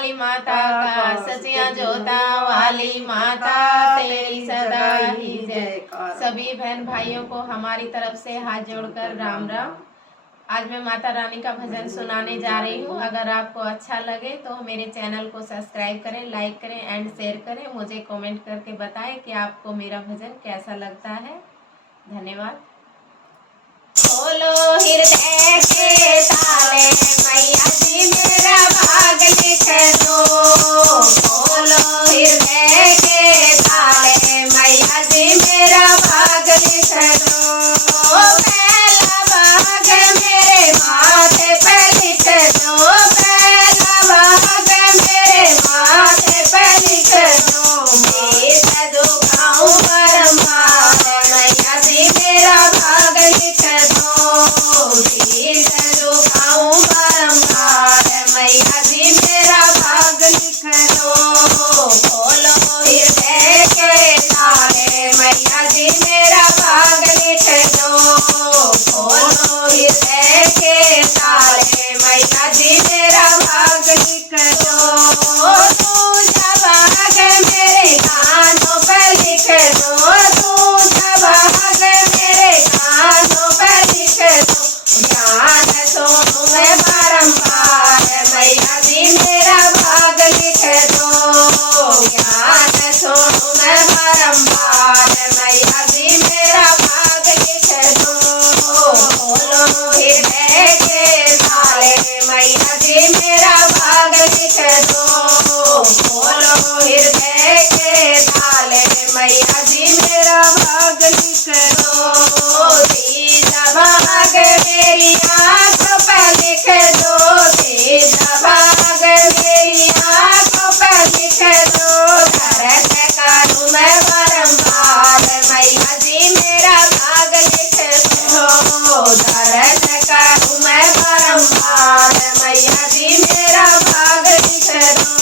वाली माता का, सचिया जोता वाली माता तेरी सदा ही जय। सभी बहन भाइयों को हमारी तरफ से हाथ जोड़कर राम राम। आज मैं माता रानी का भजन सुनाने जा रही हूँ। अगर आपको अच्छा लगे तो मेरे चैनल को सब्सक्राइब करें, लाइक करें एंड शेयर करें। मुझे कमेंट करके बताएं कि आपको मेरा भजन कैसा लगता है। धन्यवाद। खोलो हृदय के ताले, मैया जी मेरा भाग लिख दो। खोलो हृदय के ताले, मैया जी मेरा भाग लिख दो। पहला भाग मेरे माथे पे लिख दो। पहला भाग मेरे माथे पे लिख दो। मैं दुखाऊं परमार, मैया जी मेरा भाग लिख दो। दुखाऊं परमार, मैया जी मेरा भाग लिख दो। खोलो हृदय के ताले, मैया जी मेरा भाग लिख दो। खोलो हृदय के ताले, मैया जी मेरा भाग लिख दो। दूजा भाग मेरे कानों पे लिख दो। दूजा भाग मेरे कानों पे लिख दो। ज्ञान सोनू मैं बारंबार, मैया जी मेरा भाग लिख दो। ज्ञान सोनू मैं बारंबार, मैया जी मेरा भाग लिख दो। खोलो हृदय के ताले, मैया जी मेरा भाग लिख दो। खोलो हृदय के ताले, मैया जी मेरा भाग लिख दो। तीजा भाग मेरी आंखों पे लिख दो। तीजा भाग मेरी आंखों पे लिख दो। दर्द करूं मैं बारंबार, मैया जी मेरा भाग लिख दो। दर्द करूं मैं बारंबार, मैया जी मेरा भाग लिख दो।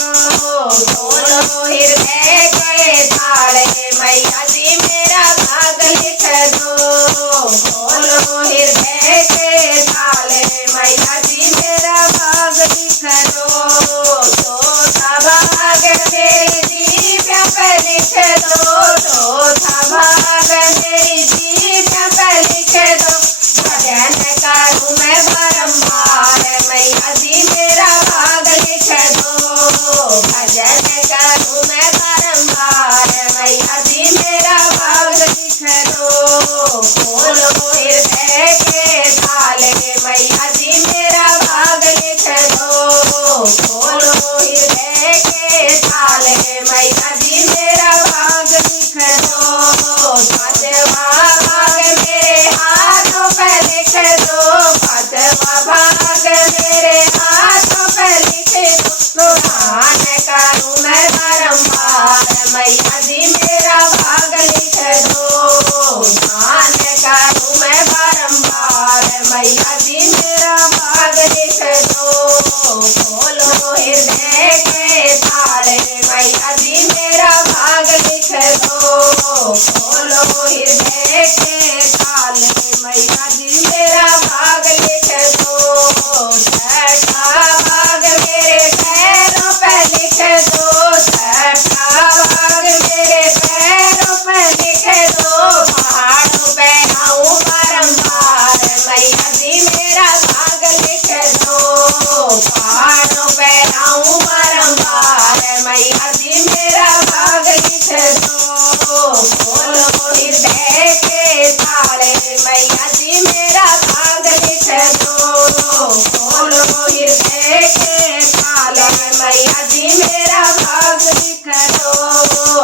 खोलो हृदय के ताले, मैया जी मेरा भाग लिख दो। खोलो हृदय के ताले, मैया जी मेरा भाग लिख दो। चौथा भाग मेरी जीभ पे लिख दो। चौथा भाग मेरी जीभ पे लिख दो। भजन करूं मैं बारंबार, मैया जी मेरा भाग लिख दो। भजन करूं मैं बारंबार, मैया जी मेरा भाग लिख दो। खोलो हृदय के ताले, मैया जी मेरा भाग लिख दो। खोलो हृदय के ताले, मैया जी मेरा भाग लिख दो। पांचवा भाग मेरे हाथों पे लिख दो। पांचवा भाग मेरे हाथों पे लिख दो। ध्यान करूं मैं बारंबार, मैया जी मेरा भाग लिख दो। ध्यान करूं मैं बारंबार, मैया जी मेरा भाग लिख दो। खोलो हृदय के ताले, मैया जी मेरा भाग लिख दो। खोलो हृदय के ताले, मैया जी मेरा भाग लिख दो। छठा भाग मेरे पैरों पे लिख दो। छठा भाग मेरे पैरों पे लिख दो। पहाड़ों पे आऊं बारंबार, मैया जी मेरा भाग लिख दो। पहाड़ों पे आऊं बारंबार, मैया जी मेरा भाग लिख दो। खोलो हृदय के ताले, मैया जी मेरा भाग लिख दो। खोलो हृदय के ताले, मैया जी मेरा भाग लिख दो।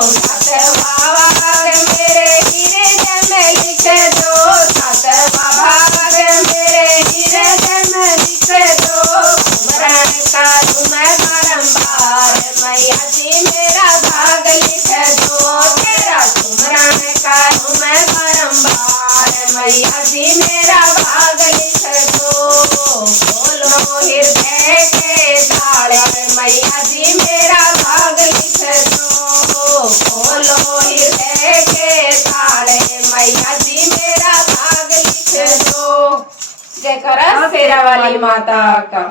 सातवां भाग मेरे हृदय में लिख दो। सातवां भाग मेरे हृदय में लिख दो। स्मरण करूं मैं बारंबार, मैया जी मेरा भाग लिख दो। तेरा स्मरण करूं मैं बारंबार, मैया जी मेरा भाग लिख दो। खोलो हृदय के ताले, मैया जी मेरा भाग लिख दो। खोलो हृदय के ताले, मैया जी मेरा भाग लिख दो। जय करा शेरा वाली माता का।